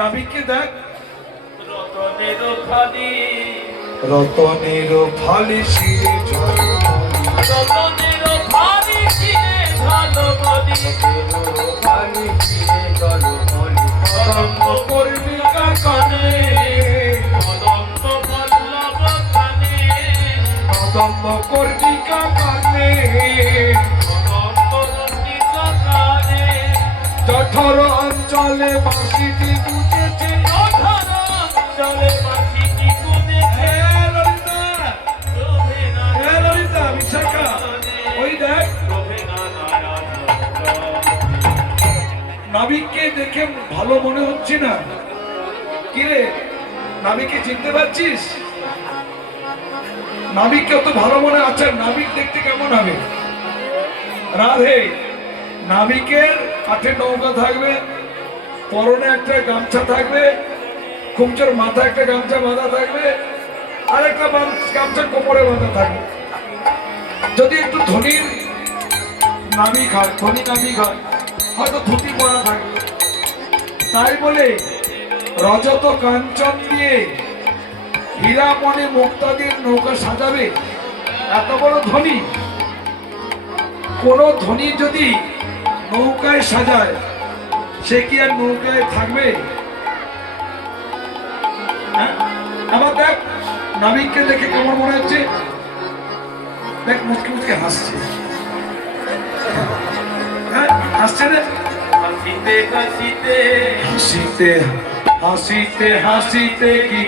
নাবিককে দেখ, রতনের ফালি, রতনের ফালি শিরে ঝলমলি, রতনের ফালি শিরে ঝলমলি, ফালি শিরে ঝলমলি, কদম্ব কর্ণিকা কানে, কদম্ব পল্লব কানে, কদম্ব কর্ণিকা কানে, কদম্ব রত্নিকা কানে, জঠর অঞ্চলে বাঁশিটি বুঝেছে, জঠর অঞ্চলে বাঁশিটি বুঝেছে, ললিতা, রোভে ললিতা বিশাখা, ওই দেখ নাবিককে দেখে ভালো মনে হচ্ছে না। কিরে, নাবিককে চিনতে পারছিস? নাবিককে অত ভালো মনে আছে? নাবিক দেখতে কেমন হবে? রাধে, নাবিকের কাঠে নৌকা থাকবে, পরনে একটা গামছা থাকবে, খুব জোর মাথা একটা গামছা বাঁধা থাকবে, আর একটা গামছা কোমরে বাঁধা থাকবে। যদি একটু ধনীর নাবিক হয়, ধনী নাবিক হয়, হয়তো ধুতি পরা থাকবে। তাই বলে রজত কাঞ্চন দিয়ে হীরামণি মুক্তাদির নৌকা সাজাবে এত বড় ধনী? কোন ধনী যদি নৌকায় সাজায়, সে কি আর নৌকায় থাকবে? হ্যাঁ? আবার দেখ নাবিককে দেখে কেমন মনে হচ্ছে, দেখ মুচকে মুচকে হাসছে। হ্যাঁ, হাসছে রে। হাসিতে হাসিতে হাসিতে হাসিতে হাসিতে কি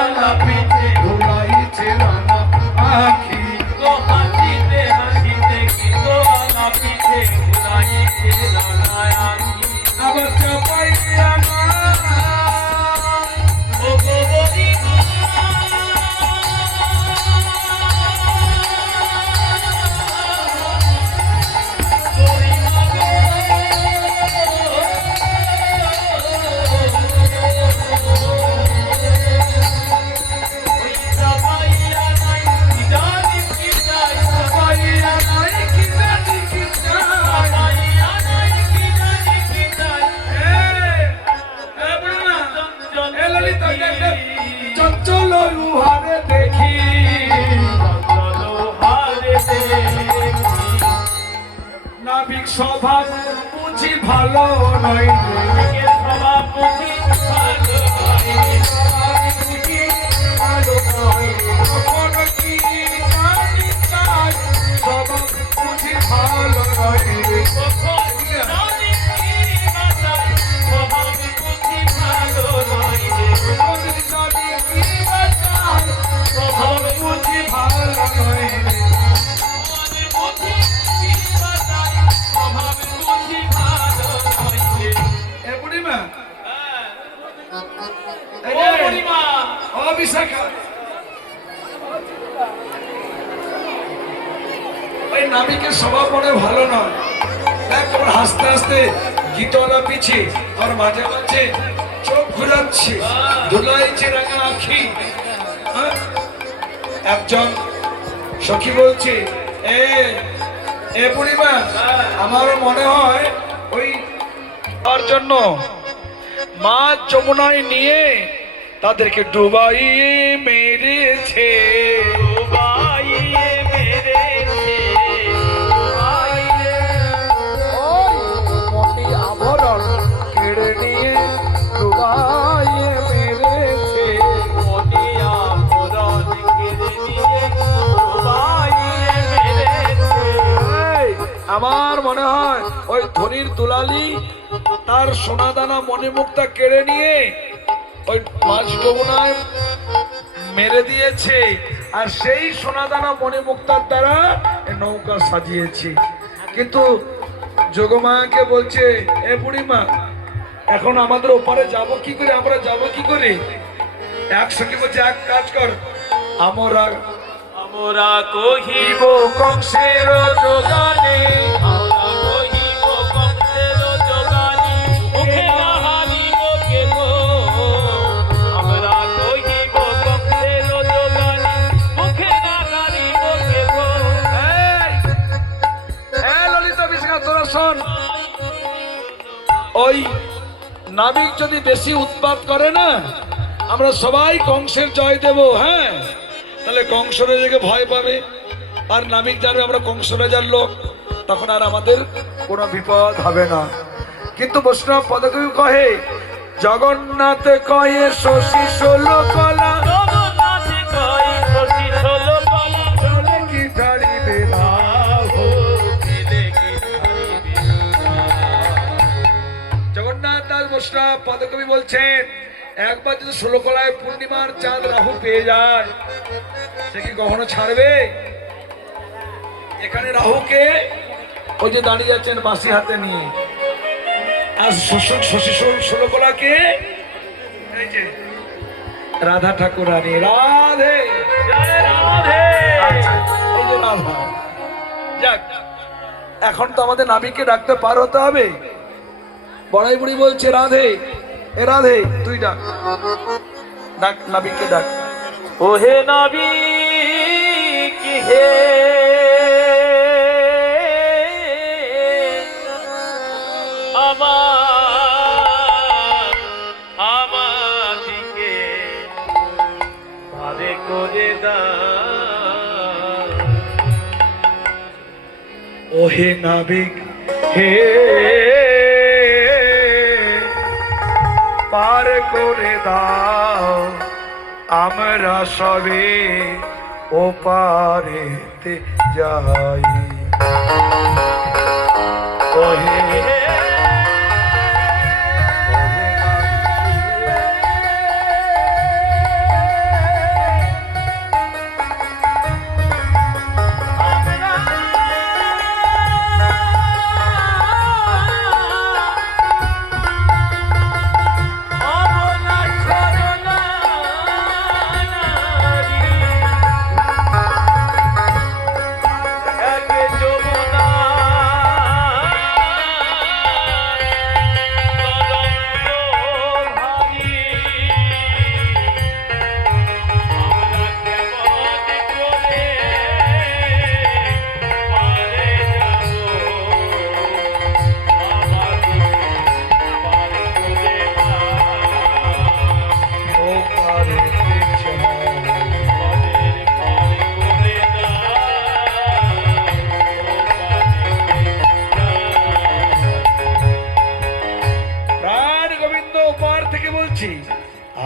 আলাপিতে ধুলাইছে রানা আখি, তো হাসিতে হাসিতে কি তো আলাপিতে ভুলাইছে রানায়ানি, আবার চাপাই রানা ও গোবরী চঞ্চল লুহারে দেখি, নাবিক স্বভাব বুঝি ভালো নয়, সভাপতি ভালো বুঝি ভালো নয়, কখন কি জানি চাই, স্বভাব বুঝি ভালো নয়। নাবিকের স্বভাব মনে ভালো নয়, একবার হাসতে হাসতে গীতলা পিছিয়ে আর মাঝে মাঝে চোখ ঘুরাচ্ছে, ধুলাইছে রাঙা আখি। একজন সখী বলছে, এ বুড়িমা, আমার মনে হয় ওই তার জন্য মা যমুনায় নিয়ে তাদেরকে ডুবাইয়ে মেরেছে, ডুবাইয়ে মেরেছে, মনি আভরণ কেড়ে নিয়ে ডুবাইয়ে মেরেছে, মনিয়া পুরাণ কেড়ে নিয়ে ডুবাইয়ে মেরেছে। আমার মনে হয় ওই ধনির দুলালি তার সোনাদানা মণিমুক্তা কেড়ে নিয়ে ওই মাছ যমুনায় মেরে দিয়েছে, আর সেই সোনাদানা মণিমুক্তার দ্বারা নৌকা সাজিয়েছে। কিন্তু যোগমায়াকে বলছে, এ বুড়িমা, এখন আমাদের ওপারে যাব কি করে, আমরা যাব কি করে? একসঙ্গে বলছে, এক কাজ কর, আমরা আমরা কহিব কংসের যোগানে, আমরা কহিব কংসের যোগানে, মুখে না হারিব কেহ। আমরা কহিব কংসের যোগানে, মুখে না হারিব কেহ। ললিতা বিশাখা, তোরা শোন, ওই নাবিক যদি বেশি উৎপাত করে না, আমরা সবাই কংসের জয় দেব। হ্যাঁ, তাহলে কংস রাজাকে ভয় পাবে, আর নাবিক জানবে আমরা কংস রাজার লোক, তখন আর আমাদের কোনো বিপদ হবে না। কিন্তু বৈষ্ণব পদকবি কহে, জগন্নাথ কয়ে শশী ষোলো কলা, জগন্নাথে কয় শশী ষোলো কলা, চলে কি ছাড়িবে না। দিলে কি ছাড়িবে না। জগন্নাথ দাস বৈষ্ণব পদকবি বলছেন, একবার যদি 16 কলায় পূর্ণিমার চাঁদ রাহু পেয়ে যায়, সে কি কখনো ছাড়বে? এখানে রাহুকে ওই যে দাঁড়িয়ে আছেন বাঁশি হাতে নিয়ে, আর শশী 16 কলাকে এই যে রাধা ঠাকুরানী, রাধে জয় রাধে। আচ্ছা, এই যে রাধা। যাক, এখন তো আমাদের নাবিককে ডাকতে পার হতে হবে। বড়াই বুড়ি বলছে, রাধে, এ রাধে, তুই ডাক, ডাক নাবিককে ডাক। ওহে নাবিক হে, আমাদিকে পারে করে দাও। ওহে নাবিক হে, পার করে দাও, আমরা সবে ও পারেতে যাই। ওহে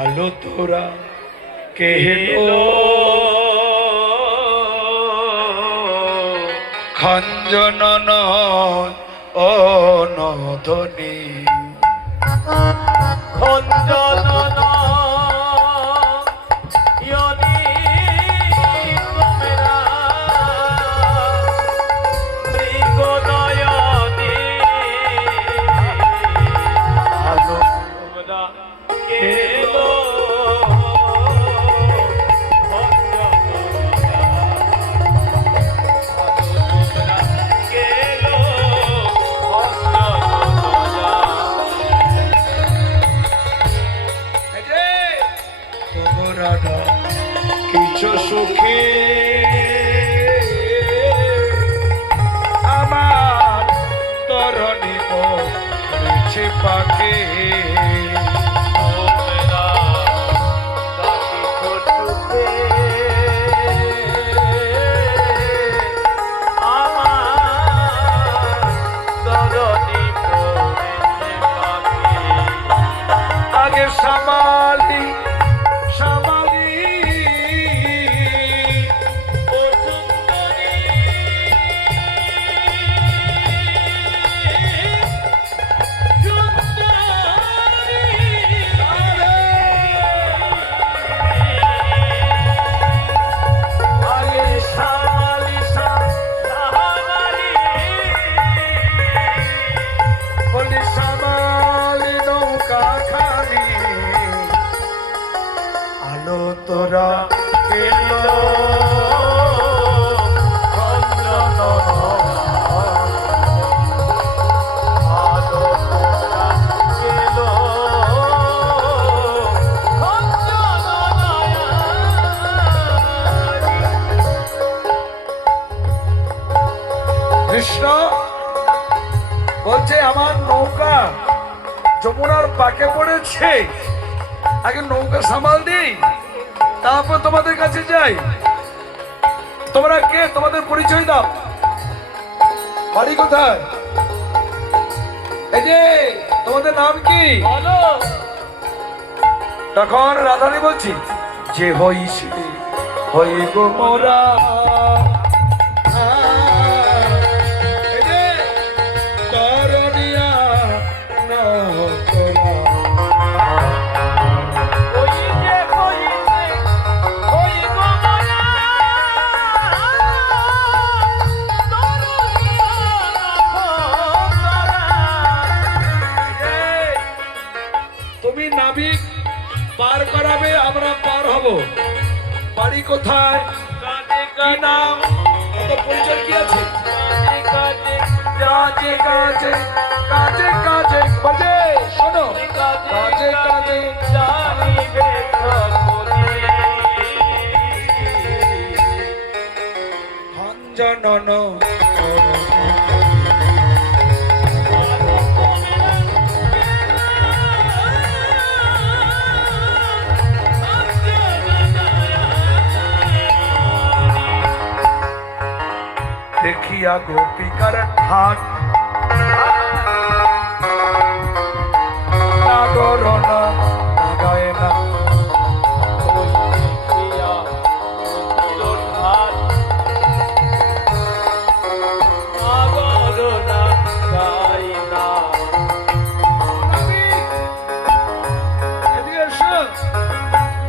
আলো তোরা কে হেলো খঞ্জন ও নধনী, খঞ্জন ইয়নি তোমরা মৃগনয়নী, আলো তোমরা কেলো তোমরা কিছু সুখী আমার তরণী মিছে পাকে, আগে সামালি সামালি ও সুন্দরী আগে সামালি বলি সামালি নৌকা খালি, আলো তোরা কেলো খঞ্জন আলো তোরা কেলো কৃষ্ণ বলছে আমার নৌকা যমুনার বাঁকে পড়েছে, আগে নৌকা সামাল দিই, তারপর তোমাদের কাছে যাই। তোমরা কে? তোমাদের পরিচয় দাও। বাড়ি কোথায়? এই যে তোমাদের নাম কি? বলো। তখন রাধারানী বলছি, যে হইছে হই গো মোরা। এই যে করণিয়া নহতলা। ওই যে হইছে, ওই গো মোরা। তুমি নাবিক পার করাবে, আমরা পার হব। বাড়ি কোথায়? কি নাম? কত পরিচয় কি আছে? কাজে কাজে কাজে কাজে বাজে, শোনো, কাজে কাজে জানিবে সকলে। খঞ্জনন দেখিয়া গোপিকার ঠাট, নাগর না নাগায় না। এদিকে এসো।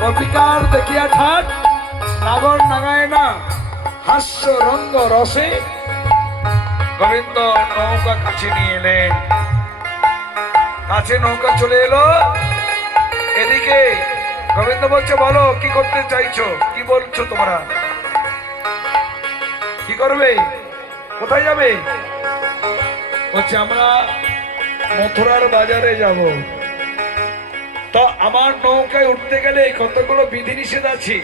গোপিকার দেখিয়া ঠাট, নাগর নাগায় না, হাস্য রঙ্গ রসে গোবিন্দ নৌকা কাছে নিয়ে এলেন। কাছে নৌকা চলে এলো। এদিকে গোবিন্দ বলছে, বলো কি করতে চাইছো, কি বলছো তোমরা, কি করবে, কোথায় যাবে? বলছে আমরা মথুরার বাজারে যাব। তো আমার নৌকায় উঠতে গেলে কতগুলো বিধিনিষেধ আছে।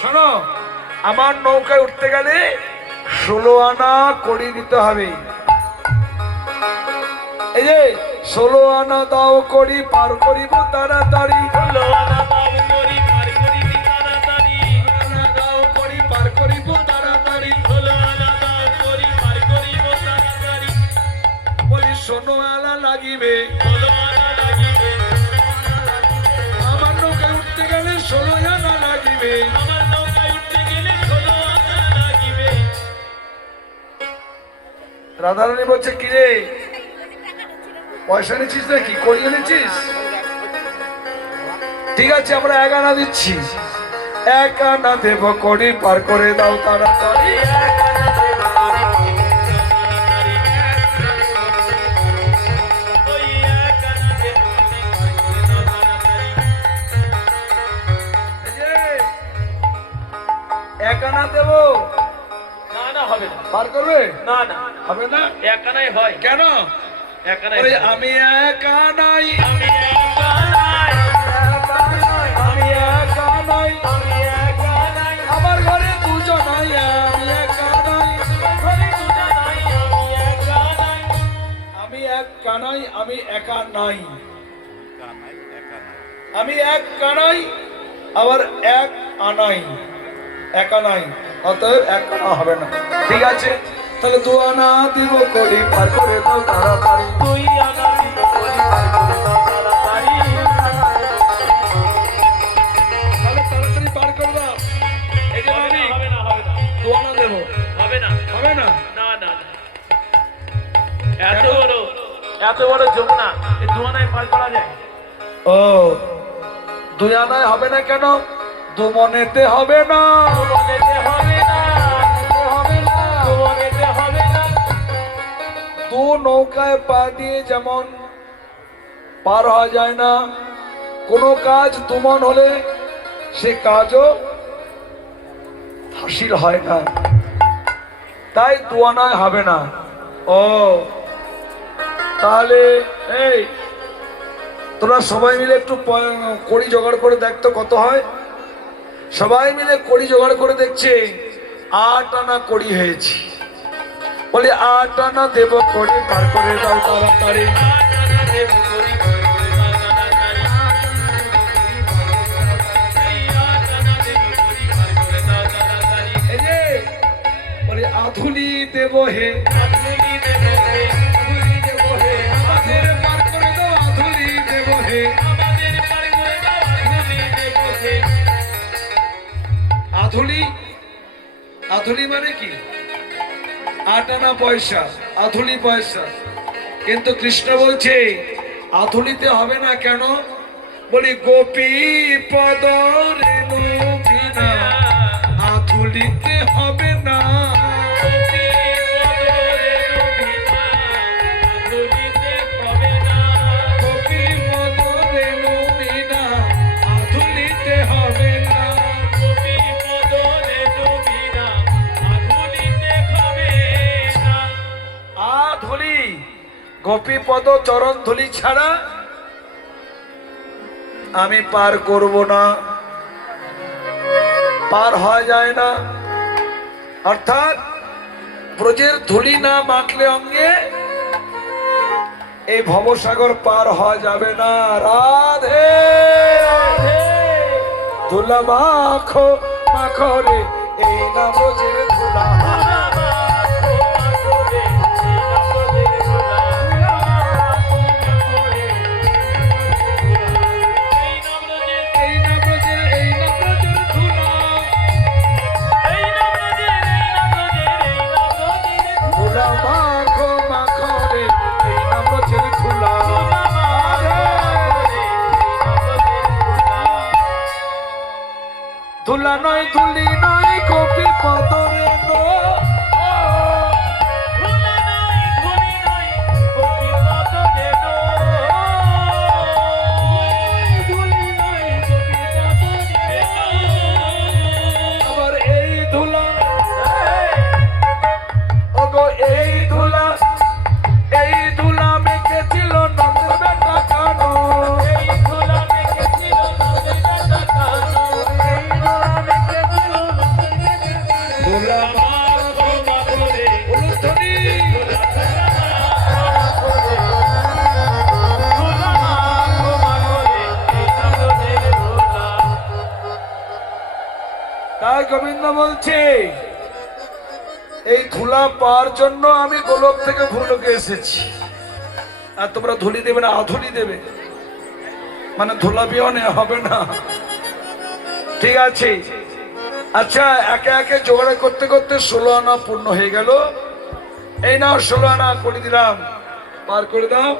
শোনো, আমার নৌকায় উঠতে গেলে 16 আনা কড়ি দিতে হবে। এই যে 16 আনা দাও কড়ি, পার করিব তাড়াতাড়ি। 16 আনা দাও করি, পার করিব তাড়াতাড়ি। 16 আনা দাও কড়ি, পার করিব তাড়াতাড়ি। 16 আনা দাও করি, পার করিব তাড়াতাড়ি। বলি 16 আনা লাগিবে, 16 আনা লাগিবে। আমার নৌকায় উঠতে গেলে 16 আনা লাগিবে। আমার নৌকায় উঠতে গেলে 16 আনা লাগিবে। রাধারানী বলছে, কিরে পয়সা নিচ্ছিস নাকি, করিয়ে নিচ্ছিস? ঠিক আছে, আমরা 1 আনা দিচ্ছি। 1 আনা দেব কড়ি, পার করে দাও তাড়াতাড়ি। ওই 1 আনা দেব করি, পার করে দাও তাড়াতাড়ি। এই যে 1 আনা দেব, না না হবে না, পার করবে? না না, হবে না। 1 আনাই হয়। কেন? 1 আনাই আরে হয়। আমি 1 আনাই, আমি 1 আনাই, আমি 1 আনাই, আমি 1 আনাই। আমার ঘরে 2 জনাই, আমি 1 আনাই, ঘরে দুটা নাই, আমি 1 আনাই। আমি 1 কানাই, আমি একা নাই, আমি 1 কানাই, আবার 1 আনাই, একা নাই, অতএব 1 আনা হবে না। ঠিক আছে, তাহলে 2 আনা দিব করি, পার করে দাও তাড়াতাড়ি। 2 আনা দিব করি, পার করে দাও তাড়াতাড়ি। তাহলে তাড়াতাড়ি পার করে দাও। এই যে হবে ভাবি না, হবে না, হবে না, 2 আনা দেবো, হবে না, হবে না। না না না। এত বড় যমুনা, এই 2 আনায় পার করা যায়? ও, 2 আনায় হবে না কেন? 2 মনেতে হবে না, বলেতে হবে না, হবে না। বলেতে হবে না। 2 নৌকায় পা দিয়ে যেমন পার হওয়া যায় না, কোনো কাজ 2 মন হলে সে কাজও হাসিল হয় না, তাই 2 আনায় হবে না। ও, তাহলে এই তোরা সবাই মিলে একটু কড়ি জোগাড় করে দেখতো কত হয়। সবাই মিলে কড়ি জোগাড় করে দেখছে, 8 আনা কড়ি হয়েছে। বলি 8 আনা দেব কড়ি, পার করে দাও তাড়াতাড়ি। 8 আনা দেব করি, পার করে আধুলি, আধুলি মানে কি? 8 আনা পয়সা, আধুলি পয়সা। কিন্তু কৃষ্ণ বলছে আধুলিতে হবে না। কেন? বলি গোপী পদ রেণু বিনা আধুলিতে হবে না। গোপী পদ রেণু বিনা আধুলিতে হবে না। গোপী পদ রেণু বিনা আধুলিতে হবে না। গোপী পদ রেণু বিনা আধুলিতে হবে না। আধুলি, গোপী পদ চরণ ধুলি ছাড়া আমি পার করব না, পার হওয়া যায় না। অর্থাৎ ব্রজের ধুলি না মাখলে অঙ্গে এই ভবসাগর পার হওয়া যাবে না। রাধে রাধে। ধুলা মাখো মাখো রে এই না ব্রজের ধুলা। এই না ব্রজের, এই না ব্রজের ধুলা। ধুলা মাখো মাখো রে এই না ব্রজের ধুলা। ধুলা নয় ধুলি নয় গোপী পদ রেণু। আবার এই ধুলা, ওগো এই ধুলা, এই ধুলা মেখেছিল নন্দ বেটা কানো। এই ধুলা মেখেছিল নন্দ বেটা কানো। এই ধুলা মেখেছিল নন্দ বেটা কানো। ধুলা মাখো মাখো রে উলুধ্বনি। ধুলা মাখো মাখো রে এই নন্দের ধুলা। তাই গোবিন্দ বলছে এই ধুলা পাওয়ার জন্য আমি গোলক থেকে ভূলোকে এসেছি। আর তোমরা ধুলি দেবে না, আধুলি দেবে, মানে ধুলা বিহনে হবে না। ঠিক আছে, আচ্ছা একে একে জোগাড় করতে করতে 16 আনা পূর্ণ হয়ে গেল। এই নাও 16 আনা করে দিলাম, পার করে দাও।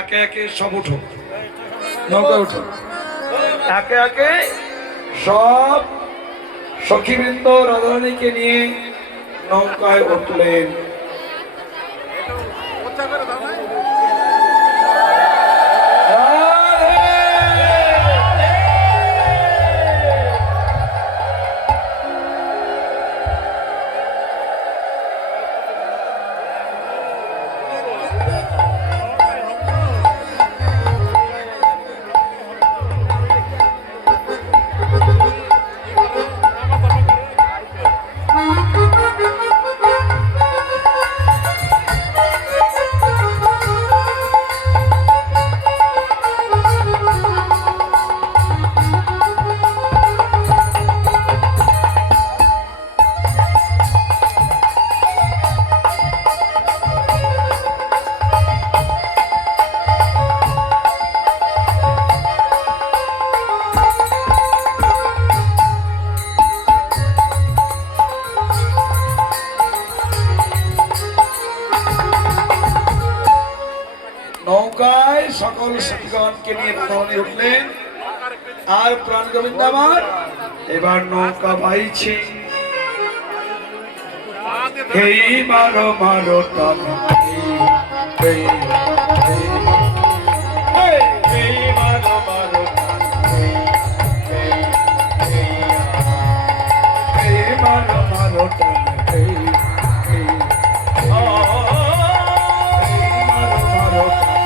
একে একে সব উঠো, নৌকা উঠো। একে একে সব সখীবৃন্দ রাধারানীকে নিয়ে নৌকায় উঠলেন। নৌকায় সকল সখীগণকে নিয়ে রাধারানী উঠলেন। আর প্রাণ গোবিন্দ আমার এবার নৌকা বাইছে। এই মারো মারো টান, এই মারো মারো টান, এই মারো মারো টান, এই মারো মারো টান।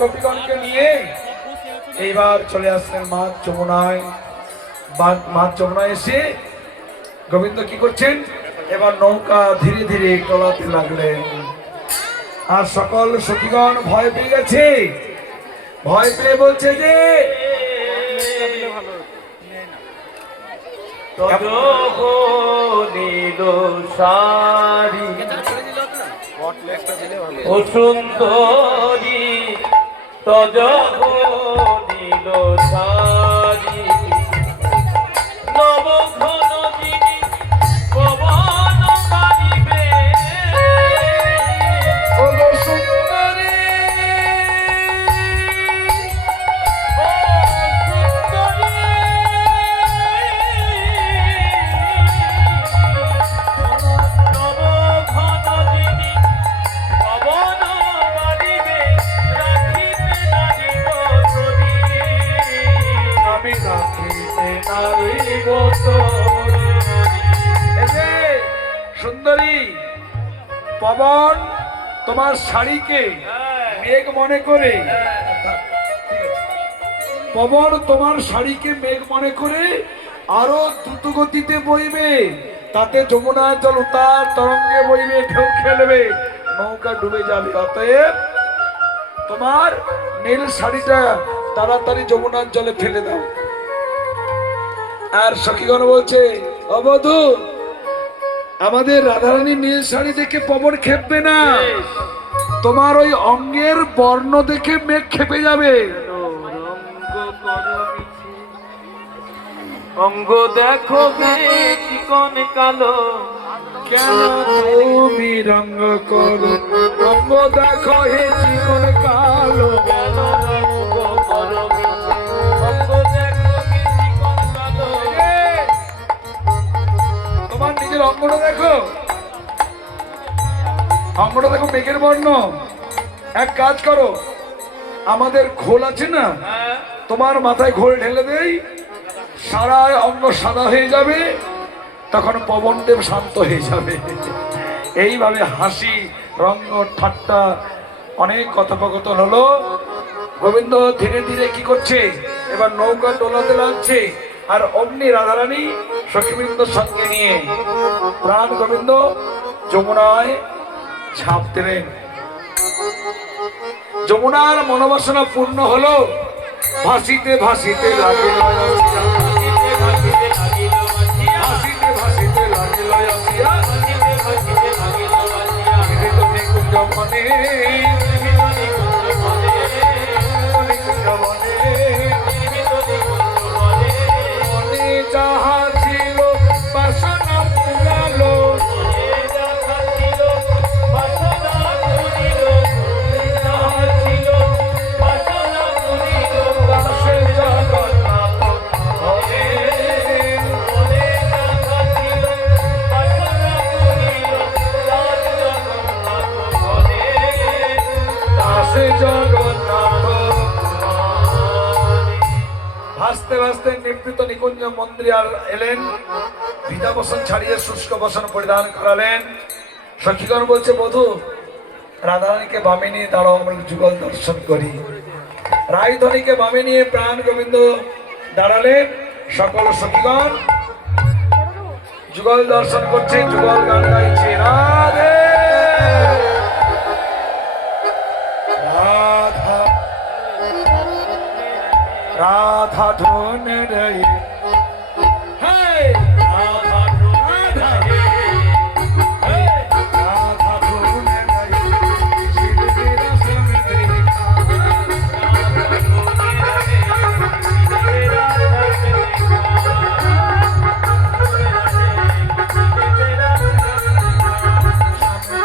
গোপীগণকে নিয়ে এইবার চলে আসছেন মা যমুনায়। মা যমুনায় এসে গোবিন্দ কি করছেন, এবার নৌকা ধীরে ধীরে টলাতে লাগলেন। আর সকল সখীগণ ভয় পেয়ে গেছে, ভয় পেয়ে বলছে যে নীল শাড়ি ও সুন্দরী তজ নীল শাড়ি নবঘন যিনি পবন মারিবে ওগো সুন্দরী, ও সুন্দরী নবঘন যিনি পবন মারিবে রাখিতে নারিব প্রদীপ আমি রাখিতে নারিব তরী এই যে সুন্দরী, পবন তোমার শাড়িকে মেঘ মনে করে, পবন তোমার শাড়িকে মেঘ মনে করে আরো দ্রুত গতিতে বইবে, তাতে যমুনার জল উত্তাল তরঙ্গে বইবে, ঢেউ খেলবে, নৌকা ডুবে যাবে। অতএব তোমার নীল শাড়িটা তাড়াতাড়ি যমুনার জলে ফেলে দাও। আর সখীগণ বলছে, অবধূ, আমাদের রাধারানী নীল শাড়ি দেখে পবন খেপবে না, তোমার ওই অঙ্গের বর্ণ দেখে মেঘ খেপে যাবে। অঙ্গ দেখো চিকন কালো কেন তুমি রঙ্গ করো, রঙ্গ দেখো হে চিকন কালো। অঙ্গ করো অঙ্গ দেখো চিকন কালো তোমার নিজের অঙ্গটা দেখো, অঙ্গটা দেখো মেঘের বর্ণ। এক কাজ করো, আমাদের ঘোল আছে না, তোমার মাথায় ঘোল ঢেলে দেই, সারা অঙ্গ সাদা হয়ে যাবে, তখন পবনদেব শান্ত হয়ে যাবে। এইভাবে হাসি রঙ্গ ঠাট্টা অনেক কথোপকথন হলো। গোবিন্দ ধীরে ধীরে কি করছে, এবার নৌকা দোলাতে লাগছে, আর অমনি রাধারানী সখীবৃন্দর সঙ্গে নিয়ে প্রাণ গোবিন্দ যমুনায় ঝাঁপ দেবেন। যমুনার মনোবাসনা পূর্ণ হলো, ভাসিতে ভাসিতে লাগিল আসিয়া, ভাসিতে ভাসিতে লাগিল আসিয়া, নিকুঞ্জ বনে, নিকুঞ্জ বনে, মনে যাহা ছিল বাসনা পুরালো, দাসে জগন্নাথ হরে, দাসে জগন্নাথ। ভাসতে ভাসতে নিবৃত নিকুঞ্জ মন্দিরে আর এলেন, ভিজা বসন ছাড়িয়ে শুষ্ক বসন পরিধান করালেন। সখীগণ বলছে, বধূ, রাধারানীকে বামে নিয়ে দাঁড়াও, আমরা যুগল দর্শন করি। রায়ধনীকে বামে নিয়ে প্রাণ গোবিন্দ দাঁড়ালেন। সকল সখীগণ যুগল দর্শন করছে, যুগল গান গাইছে, রাধে রাধা রাধা ধন রে, রাধা রাধা রাধা ধন রে, শিরবে রসম দেখা,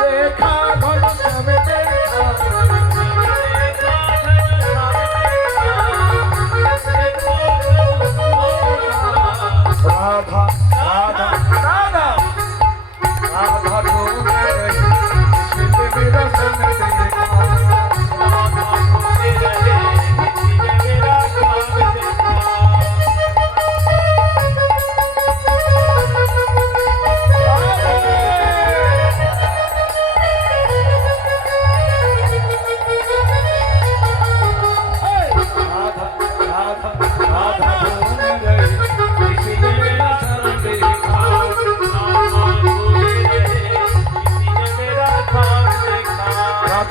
দেখা ঘন শ্যাম দেখা, রাধা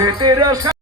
राधे तेरा